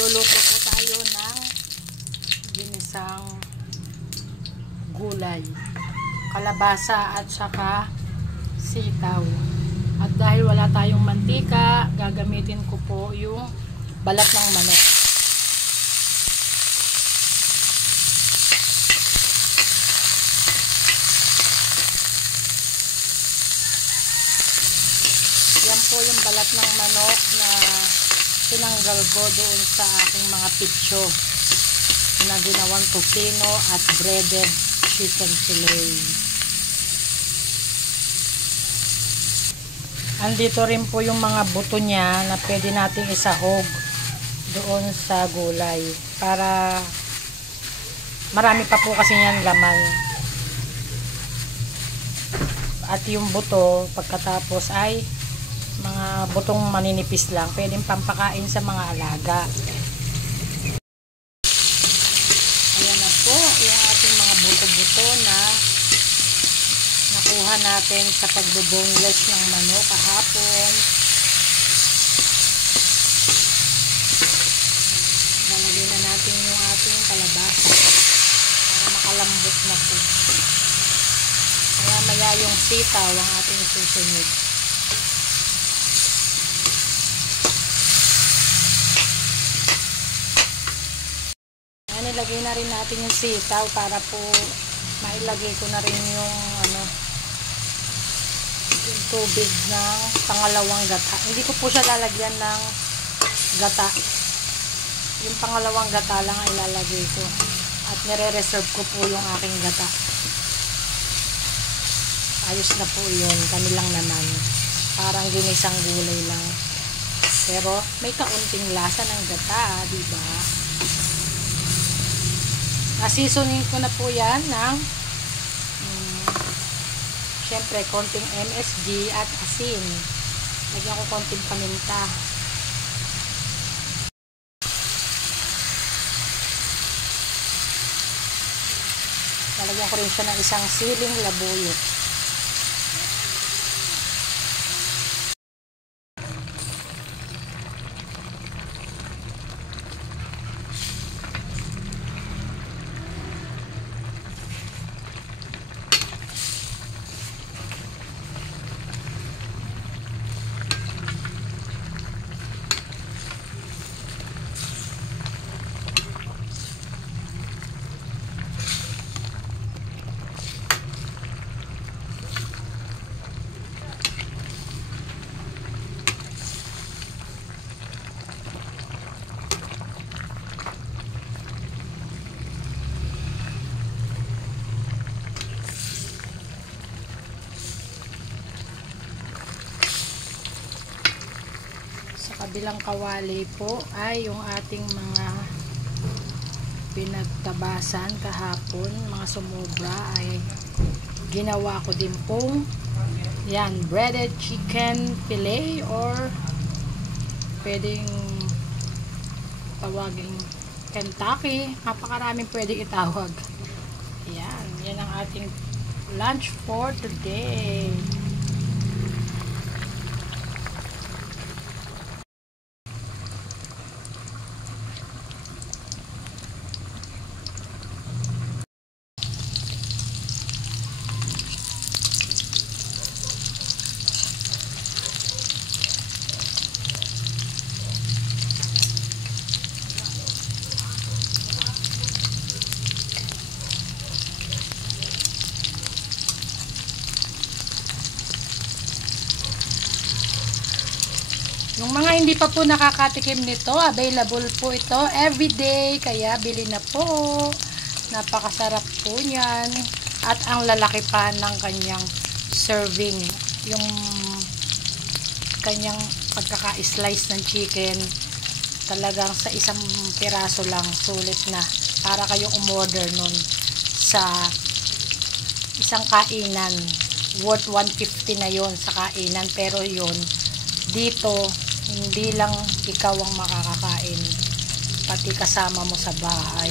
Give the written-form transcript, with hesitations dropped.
Magluluto po tayo ng ginisang gulay, kalabasa at saka sitaw. At dahil wala tayong mantika, gagamitin ko po yung balat ng manok. Yan po yung balat ng manok na tinanggal ko doon sa aking mga pitso na ginawang tocino at breaded chicken fillet. Andito rin po yung mga buto niya na pwede nating isahog doon sa gulay para marami pa po kasi yan laman. At yung buto pagkatapos ay mga butong maninipis lang, pwedeng pampakain sa mga alaga. Ayan na po yung ating mga buto-buto na nakuha natin sa pagbo-boneless ng manok kahapon. Lalagyan na natin yung ating kalabasa para makalambot na po. Maya yung sitaw ang ating susunod. Nilagay na rin natin yung sitaw para po mailagay ko na rin yung yung tubig ng pangalawang gata. Hindi ko po siya lalagyan ng gata. Yung pangalawang gata lang ang ilalagay ko. At nire-reserve ko po yung aking gata. Ayos na po yun. Kami lang naman. Parang ginisang gulay lang. Pero may kaunting lasa ng gata, diba? Seasoning ko na po yan ng syempre konting MSG at asin. Lagyan ko konting paminta. Lalagyan ko rin siya ng isang siling labuyo. Kabilang kawali po ay yung ating mga pinagtabasan kahapon, mga sumobra ay ginawa ko din pong yan, breaded chicken fillet or pwedeng tawaging Kentucky, napakaraming pwedeng itawag. Yan ang ating lunch for today. Yung mga hindi pa po nakakatikim nito, available po ito everyday, kaya bili na po. Napakasarap po niyan. At ang lalaki pa ng kanyang serving. Yung kanyang pagkaka-slice ng chicken, talagang sa isang piraso lang, sulit na. Para kayong umorder nun sa isang kainan. Worth 150 na yon sa kainan, pero yon dito hindi lang ikaw ang makakakain, pati kasama mo sa bahay.